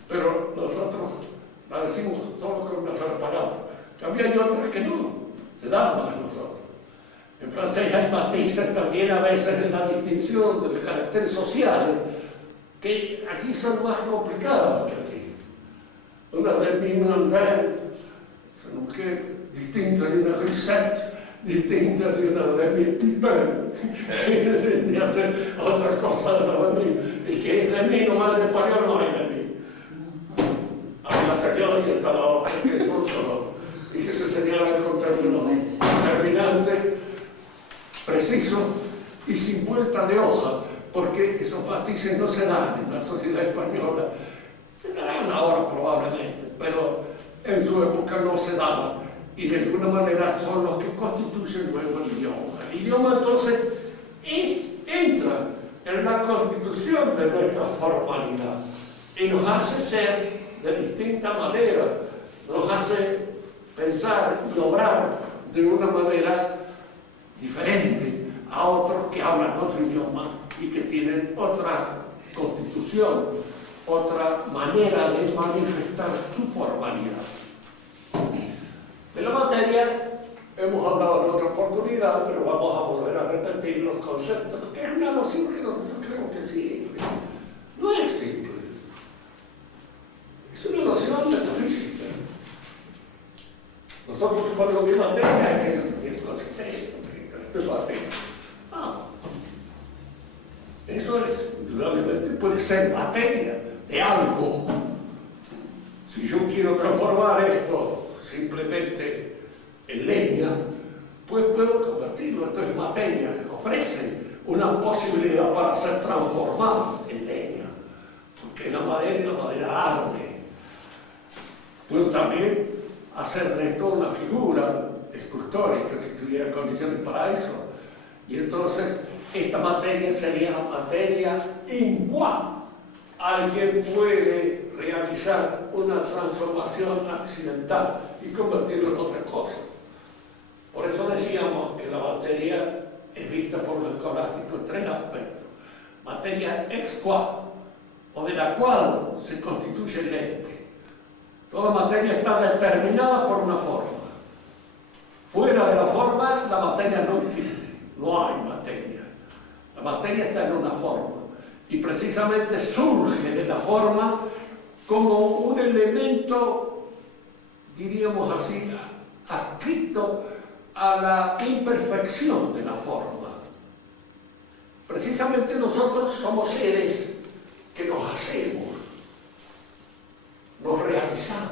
Pero nosotros la decimos todos con una sola palabra. También hay otras que no, se dan más a nosotros. En francés hay matices también a veces en la distinción de los caracteres sociales, que aquí son más complicadas que aquí. Una del mismo André, distinta de una Risette, distinta de una de mi Pipin, que es de hacer otra cosa de la de mí, y que es de mí, nomás en español no hay de mí. Habla señor y está la otra, que es otro, y que se señala con términos terminantes, precisos y sin vuelta de hoja, porque esos matices no se dan en la sociedad española. Se darán ahora probablemente, pero en su época no se daban, y de alguna manera son los que constituyen luego el idioma. El idioma entonces entra en la constitución de nuestra formalidad y nos hace ser de distinta manera, nos hace pensar y obrar de una manera diferente a otros que hablan otro idioma y que tienen otra constitución, otra manera de manifestar su formalidad. De la materia hemos hablado en otra oportunidad, pero vamos a volver a repetir los conceptos, porque es una noción que nosotros creemos que es simple. No es simple. Es una noción metafísica. Nosotros suponemos que materia es que tiene consistencia, esto es materia. Eso es, indudablemente, puede ser materia de algo. Si yo quiero transformar esto simplemente en leña, pues puedo convertirlo, esto es materia, ofrece una posibilidad para ser transformado en leña, porque la madera arde. Puedo también hacer de esto una figura escultórica, si tuviera condiciones para eso, y entonces esta materia sería materia in qua alguien puede realizar una transformación accidental y convertirlo en otra cosa. Por eso decíamos que la materia es vista por los escolásticos en tres aspectos. Materia ex qua, o de la cual se constituye el ente. Toda materia está determinada por una forma. Fuera de la forma, la materia no existe. No hay materia. La materia está en una forma. Y precisamente surge de la forma como un elemento, diríamos así, adscrito a la imperfección de la forma. Precisamente nosotros somos seres que nos hacemos, nos realizamos.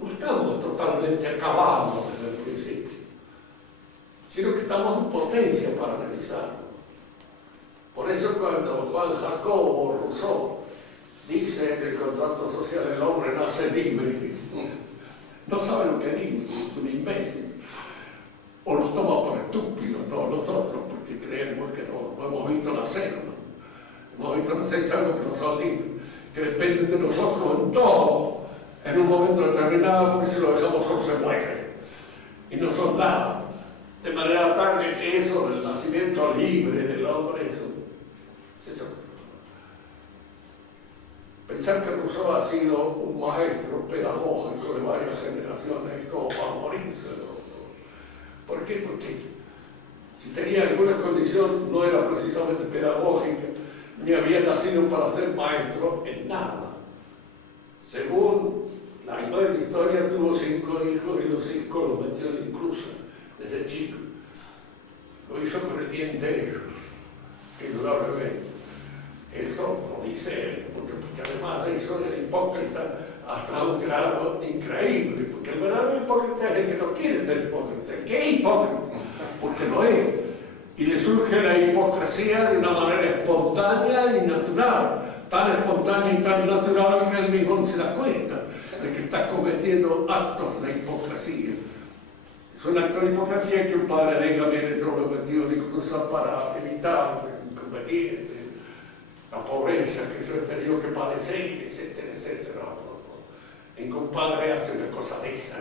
No estamos totalmente acabados desde el principio, sino que estamos en potencia para realizarlo. Por eso cuando Juan Jacobo Rousseau dice en el contrato social el hombre nace libre, no sabe lo que dice, es un imbécil. O nos toma por estúpidos todos nosotros, porque creemos que no hemos visto nacer, ¿no? Hemos visto nacer algo que no son libres, que dependen de nosotros en todo, en un momento determinado, porque si lo dejamos solo se muere. Y no son nada. De manera tal que eso del nacimiento libre del hombre, eso. Pensar que Rousseau ha sido un maestro pedagógico de varias generaciones como para morirse, ¿no? ¿Por qué? Porque si tenía alguna condición no era precisamente pedagógica, ni había nacido para ser maestro en nada. Según la nueva historia, tuvo 5 hijos y los 5 los metió en la inclusa desde chico. Lo hizo por el bien de ellos, indudablemente. Eso lo dice él, porque además de eso era hipócrita hasta un grado increíble, porque el verdadero hipócrita es el que no quiere ser hipócrita, el que es hipócrita, porque lo es. Y le surge la hipocresía de una manera espontánea y natural, tan espontánea y tan natural que él mismo no se da cuenta de que está cometiendo actos de hipocresía. Es un acto de hipocresía que un padre diga, mire, yo lo he metido en incluso para evitar inconvenientes. la pobreza que yo he tenido que padecer, etcétera, etcétera. Mi compadre hace una cosa de esa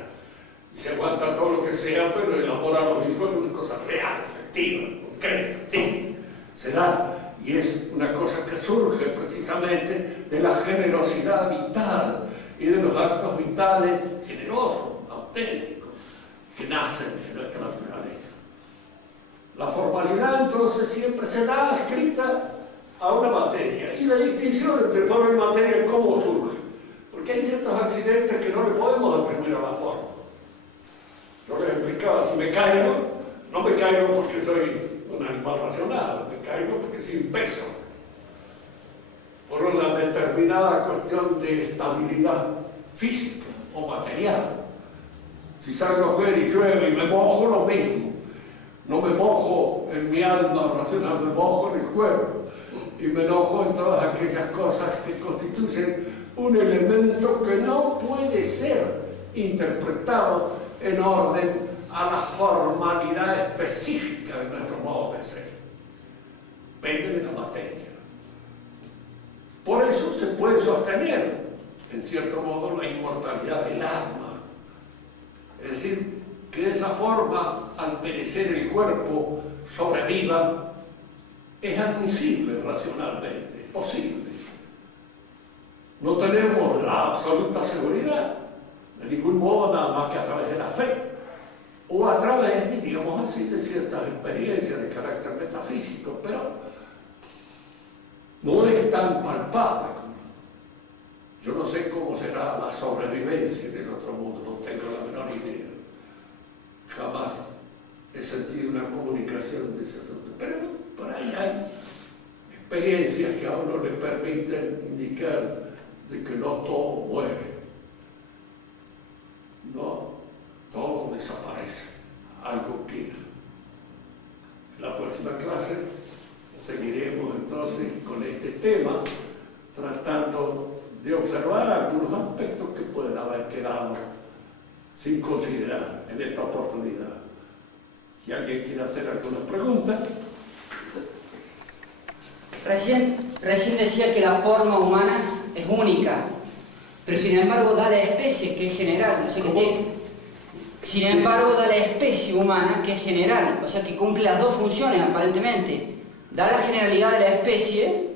y se aguanta todo lo que sea, pero el amor a los hijos es una cosa real, efectiva, concreta, sí, se da. Y es una cosa que surge precisamente de la generosidad vital y de los actos vitales generosos, auténticos, que nacen de nuestra naturaleza. La formalidad entonces siempre se da adscrita a una materia, y la distinción entre forma y materia, ¿cómo surge? Porque hay ciertos accidentes que no le podemos atribuir a la forma. Yo les explicaba, si me caigo, no me caigo porque soy un animal racional, me caigo porque soy un peso, por una determinada cuestión de estabilidad física o material. Si salgo afuera y llueve y me mojo, lo mismo. No me mojo en mi alma racional, me mojo en el cuerpo y me enojo en todas aquellas cosas que constituyen un elemento que no puede ser interpretado en orden a la formalidad específica de nuestro modo de ser. Depende de la materia. Por eso se puede sostener, en cierto modo, la inmortalidad del alma. Es decir, que de esa forma, al perecer el cuerpo, sobreviva, es admisible racionalmente, es posible. No tenemos la absoluta seguridad, de ningún modo, nada más que a través de la fe, o a través, diríamos así, de ciertas experiencias de carácter metafísico, pero no es tan palpable. Yo no sé cómo será la sobrevivencia en el otro mundo, no tengo la menor idea. Jamás he sentido una comunicación de ese asunto, pero por ahí hay experiencias que a uno le permiten indicar de que no todo muere, no todo desaparece, algo queda. En la próxima clase seguiremos entonces con este tema, tratando de observar algunos aspectos que pueden haber quedado sin considerar en esta oportunidad. Si alguien quiere hacer alguna pregunta. Recién decía que la forma humana es única, pero sin embargo da la especie, que es general, o sea que sin embargo da la especie humana, que es general, o sea que cumple las dos funciones aparentemente. Da la generalidad de la especie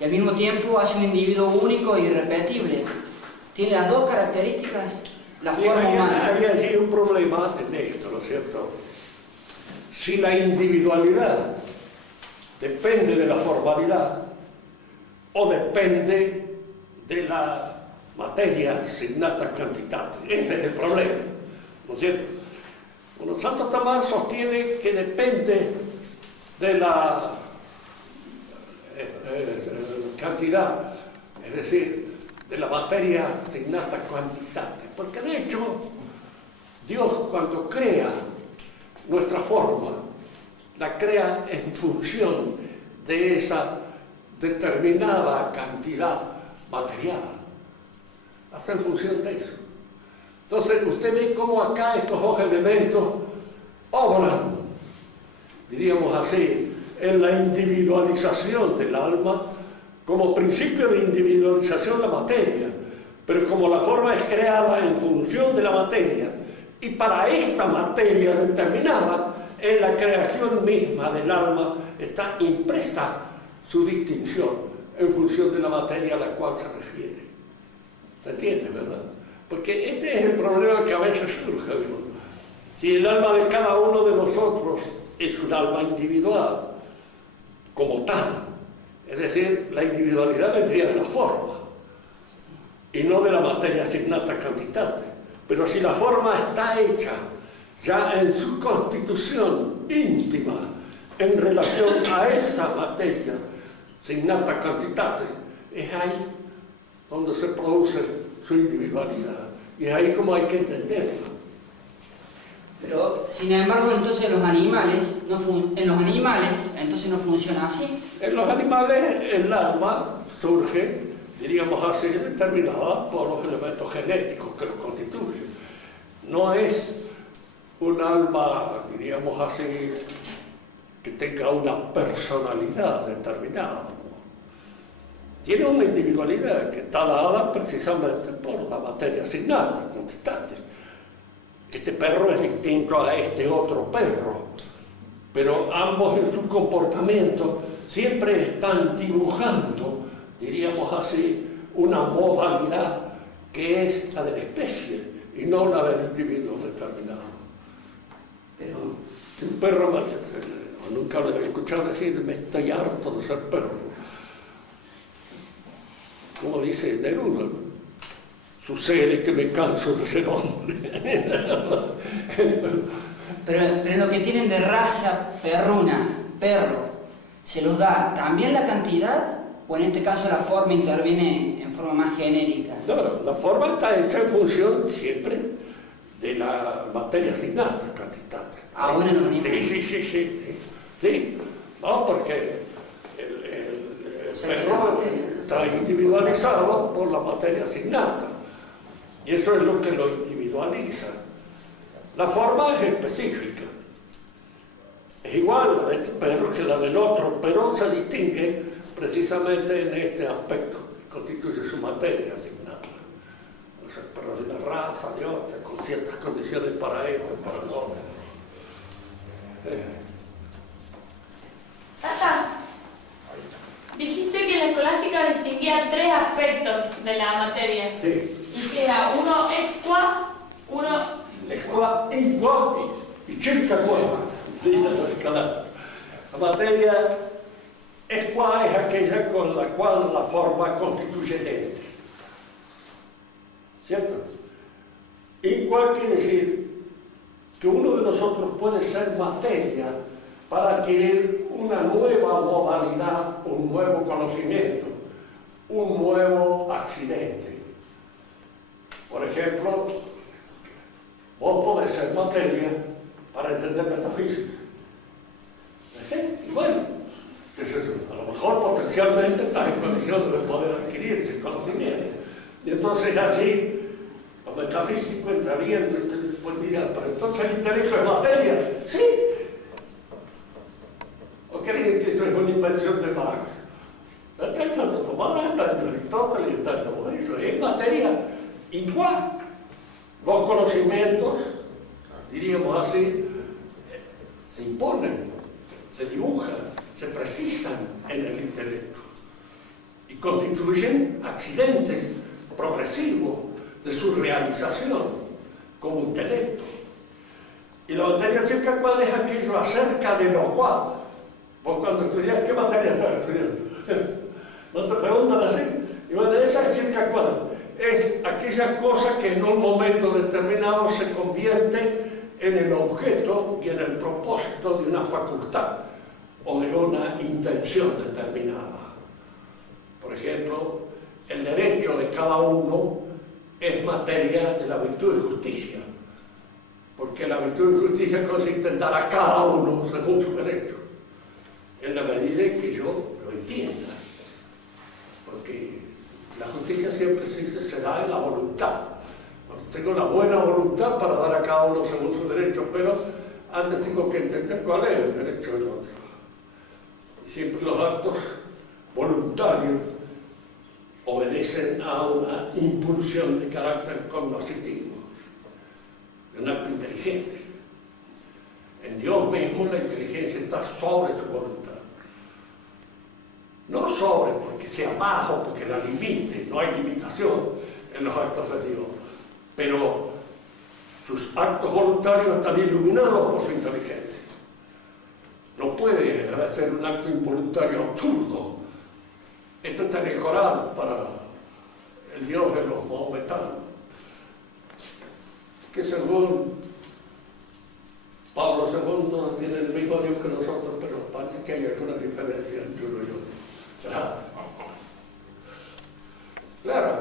y al mismo tiempo hace un individuo único e irrepetible. Tiene las dos características, la forma humana. Había allí un problema en esto, ¿no es cierto? Si la individualidad depende de la formalidad o depende de la materia signata quantitate. Ese es el problema, ¿no es cierto? Bueno, Santo Tomás sostiene que depende de la cantidad, es decir, de la materia signata quantitate, porque de hecho Dios, cuando crea nuestra forma, la crea en función de esa determinada cantidad material, hace en función de eso. Entonces usted ve cómo acá estos dos elementos obran, diríamos así, en la individualización del alma, como principio de individualización de la materia, pero como la forma es creada en función de la materia, y para esta materia determinada, en la creación misma del alma está impresa su distinción en función de la materia a la cual se refiere. ¿Se entiende, verdad? Porque este es el problema que a veces surge, ¿no? Si el alma de cada uno de nosotros es un alma individual, como tal, es decir, la individualidad vendría de la forma y no de la materia signata quantitate. Pero si la forma está hecha ya en su constitución íntima en relación a esa materia signata quantitate, es ahí donde se produce su individualidad, y es ahí como hay que entenderla. Pero, sin embargo, entonces en los animales entonces no funciona así. En los animales el alma surge, diríamos así, determinada por los elementos genéticos que lo constituyen. No es un alma, diríamos así, que tenga una personalidad determinada, ¿no? tiene una individualidad que está dada precisamente por la materia asignata, constantes. Este perro es distinto a este otro perro, pero ambos en su comportamiento siempre están dibujando, diríamos así, una modalidad que es la de la especie y no la del individuo determinado. Pero Un perro, nunca lo he escuchado decir, me estoy harto de ser perro. Como dice Neruda, sucede que me canso de ser hombre. pero lo que tienen de raza perruna, perro, ¿se los da también la cantidad? ¿O en este caso la forma interviene en forma más genérica? No, la forma está hecha en función siempre de la materia asignata, cantitata. Ah, bueno, no, sí. No, porque el perro está individualizado por la materia asignata. Y eso es lo que lo individualiza. La forma es específica. Es igual la de este perro que la del otro, pero se distingue precisamente en este aspecto que constituye su materia asignada. O sea, perros de una raza, de otra, con ciertas condiciones para esto, para lo otro. Tata, dijiste que la escolástica distinguía 3 aspectos de la materia. Sí. Y que era uno ex qua, uno... Ex qua, in quanti, y circa qua, dice la escolástica. La materia ex qua es aquella con la cual la forma constituye el ente. ¿Cierto? In qua quiere decir que uno de nosotros puede ser materia para adquirir una nueva modalidad, un nuevo conocimiento, un nuevo accidente. Por ejemplo, vos podés ser materia para entender metafísica. ¿Sí? Y bueno, a lo mejor potencialmente estás en condiciones de poder adquirir ese conocimiento. Y entonces así, lo metafísico entraría y después diría, pero entonces el intelecto es materia. Sí. ¿O creen que eso es una invención de Marx? Está en Santo Tomás, está en Aristóteles, está en todo eso. Es materia igual. Los conocimientos, diríamos así, se imponen, se dibujan, se precisan en el intelecto y constituyen accidentes progresivos de su realización como intelecto. Y la materia chica, ¿cuál es aquello acerca de lo cual? Vos cuando estudias, ¿qué materia estás estudiando? ¿No te preguntan así? Y bueno, esa chica, ¿cuál? Es aquella cosa que en un momento determinado se convierte en el objeto y en el propósito de una facultad o de una intención determinada. Por ejemplo, el derecho de cada uno es materia de la virtud de justicia, porque la virtud de justicia consiste en dar a cada uno según su derecho, en la medida en que yo lo entienda, porque la justicia siempre se da en la voluntad. Tengo la buena voluntad para dar a cada uno según su derecho, pero antes tengo que entender cuál es el derecho del otro. Y siempre los actos voluntarios obedecen a una impulsión de carácter cognoscitivo, de un acto inteligente. En Dios mismo la inteligencia está sobre su voluntad. No sobre porque sea bajo, porque la limite, no hay limitación en los actos de Dios, pero sus actos voluntarios están iluminados por su inteligencia. No puede hacer un acto involuntario absurdo. Esto está en el Corán para el Dios de los mahometanos, que según Pablo II tiene el mismo Dios que nosotros, pero parece que hay alguna diferencia entre uno y otro. Claro,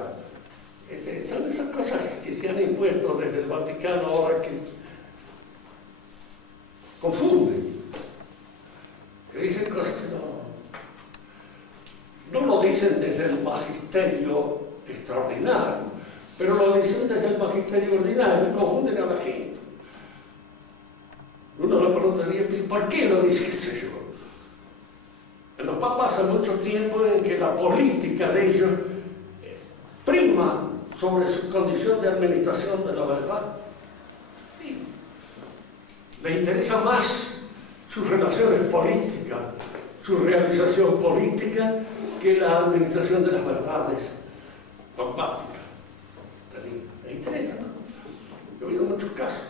son esas cosas que se han impuesto desde el Vaticano ahora que confunden, que dicen cosas que no lo dicen desde el magisterio extraordinario, pero lo dicen desde el magisterio ordinario y confunden a la gente. Uno le preguntaría, ¿por qué lo dice, qué sé yo? En los Europa pasa mucho tiempo en que la política de ellos prima sobre su condición de administración de la verdad. Les interesa más sus relaciones políticas, su realización política, que la administración de las verdades dogmáticas. Les interesa, ¿no? Yo he oído muchos casos.